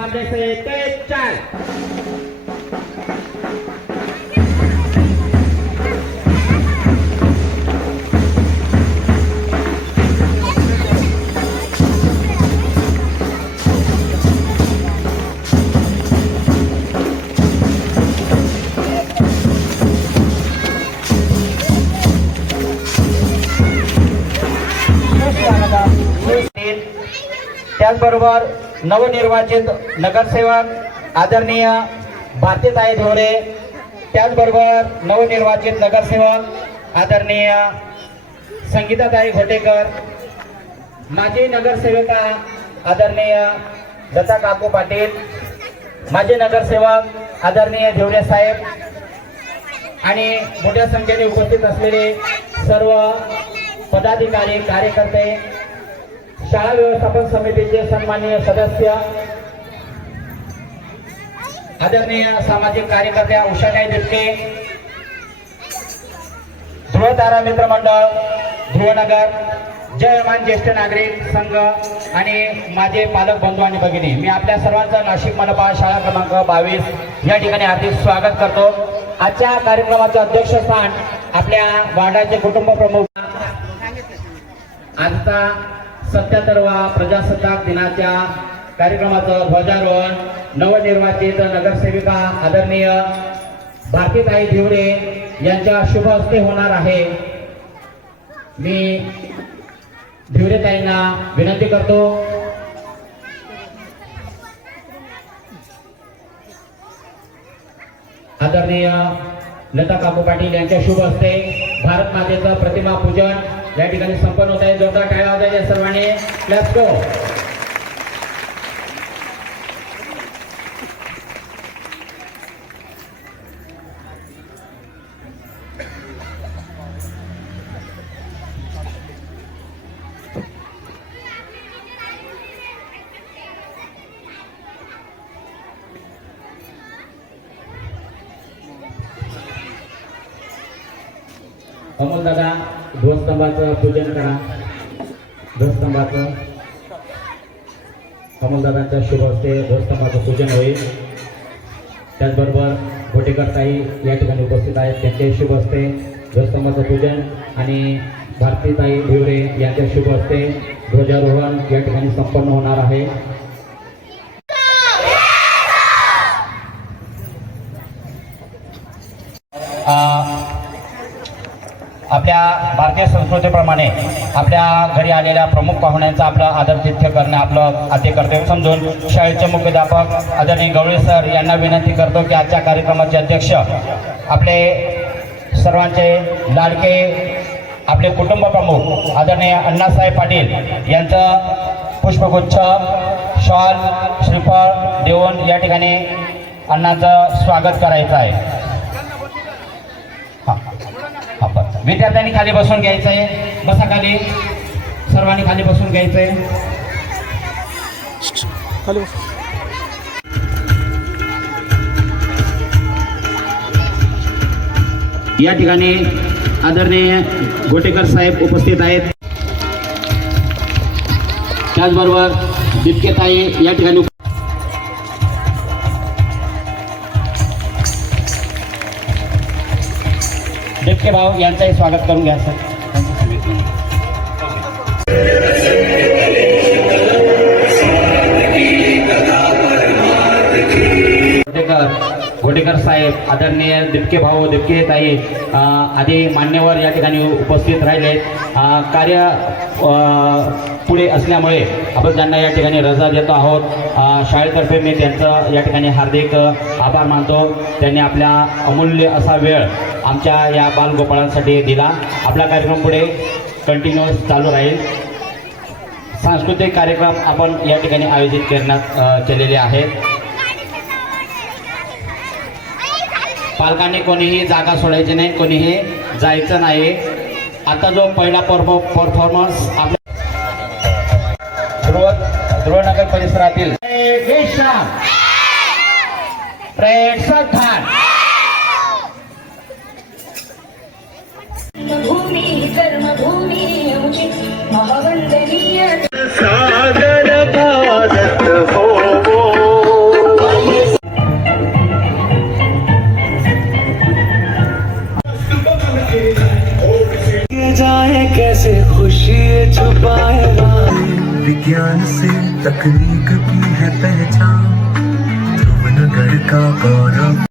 सामने से तेज चाल। त्याचबरोबर नवनिर्वाचित नगरसेवक आदरणीय भारतीताई ढोरे, त्याचबरोबर नवनिर्वाचित नगरसेवक आदरणीय संगीताताई घोटेकर, माजी नगरसेविका आदरणीय दत्ता काकू पाटील, माजी नगरसेवक आदरणीय ढोरे साहेब आणि मोठ्या संख्येने उपस्थित असलेले सर्व पदाधिकारी, कार्यकर्ते, शाळा व्यवस्थापन समितीचे सन्माननीय सदस्य, आदरणीय सामाजिक कार्यकर्त्या उषाताई दिपके, ध्रुवतारा मित्र मंडळ ध्रुवनगर, जयमान ज्येष्ठ नागरिक संघ आणि माझे पालक बंधू आणि भगिनी, मी आपल्या सर्वांचं नाशिक मनपा शाळा क्रमांक 22 या ठिकाणी हार्दिक स्वागत करतो। आजच्या कार्यक्रमाचं अध्यक्षस्थान आपल्या वार्डाचे कुटुंब प्रमुख, आजचा 77वा प्रजासत्ताक दिनाच्या कार्यक्रमाचं ध्वजारोहण नवनिर्वाचित नगरसेविका आदरणीय भारतीताई ढोरे यांच्या शुभ हस्ते होणार आहे। मी ढोरेताईंना विनंती करतो आदरणीय लता काकू पाटील यांच्या शुभ हस्ते भारत मातेचं प्रतिमा पूजन या ठिकाणी संपन्न होत आहे। जोरदार टाळ्या वाजवायच्या सर्वांनी, लेट्स गो। अमोल दादा ध्वजस्तंभाचं पूजन करा। ध्वजस्तंभाचं अमोल दादांच्या शुभ हस्ते ध्वजस्तंभाचं पूजन होईल। त्याचबरोबर घोटेकर ताई या ठिकाणी उपस्थित आहेत, त्यांचे शुभ हस्ते ध्वजस्तंभाचं पूजन आणि भारतीताई ढोरे यांच्या शुभ हस्ते ध्वजारोहण या ठिकाणी संपन्न होणार आहे। आपल्या भारतीय संस्कृतीप्रमाणे आपल्या घरी आलेल्या प्रमुख पाहुण्यांचा आपलं आदरातिथ्य करणे आपलं आद्य कर्तव्य समजून शाळेचे मुख्याध्यापक आदरणीय गवळे सर यांना विनंती करतो की आजच्या कार्यक्रमाचे अध्यक्ष आपले सर्वांचे लाडके आपले कुटुंब प्रमुख आदरणीय अण्णासाहेब पाटील यांचं पुष्पगुच्छ, शॉल, श्रीफळ देऊन या ठिकाणी अण्णांचं स्वागत करायचं आहे। विद्यार्थ्यांनी खाली बसून घ्यायचं आहे, बसा खाली, सर्वांनी खाली बसून घ्यायचं आहे। या ठिकाणी आदरणीय घोटेकर साहेब उपस्थित आहेत, त्याचबरोबर दिपकेताई या ठिकाणी दिपके भाऊ यांचंही स्वागत करून घ्या सर। घोटेकर साहेब, आदरणीय दिपके भाऊ, दिपके ताई आदी मान्यवर या ठिकाणी उपस्थित राहिले। कार्य पुढे असल्यामुळे आपण त्यांना या ठिकाणी रजा देतो आहोत। शाळेतर्फे मी त्यांचं या ठिकाणी हार्दिक आभार मानतो, त्यांनी आपला अमूल्य असा वेळ आमच्या या बालगोपाळांसाठी दिला। आपला कार्यक्रम पुढे कंटिन्यूअस चालू राहील। सांस्कृतिक कार्यक्रम आपण या ठिकाणी आयोजित करण्यात केलेले आहेत। पालकांनी कोणीही जागा सोडायची नाही, कोणीही जायचं नाही। आता जो पहिला परफॉर्मन्स आपल्या ध्रुवनगर परिसरातील भूमी कर्मभूमी महावंदनीय सागर भारत हो विज्ञान से तकनीक की है पहचान, ध्रुवनगर का गौरव।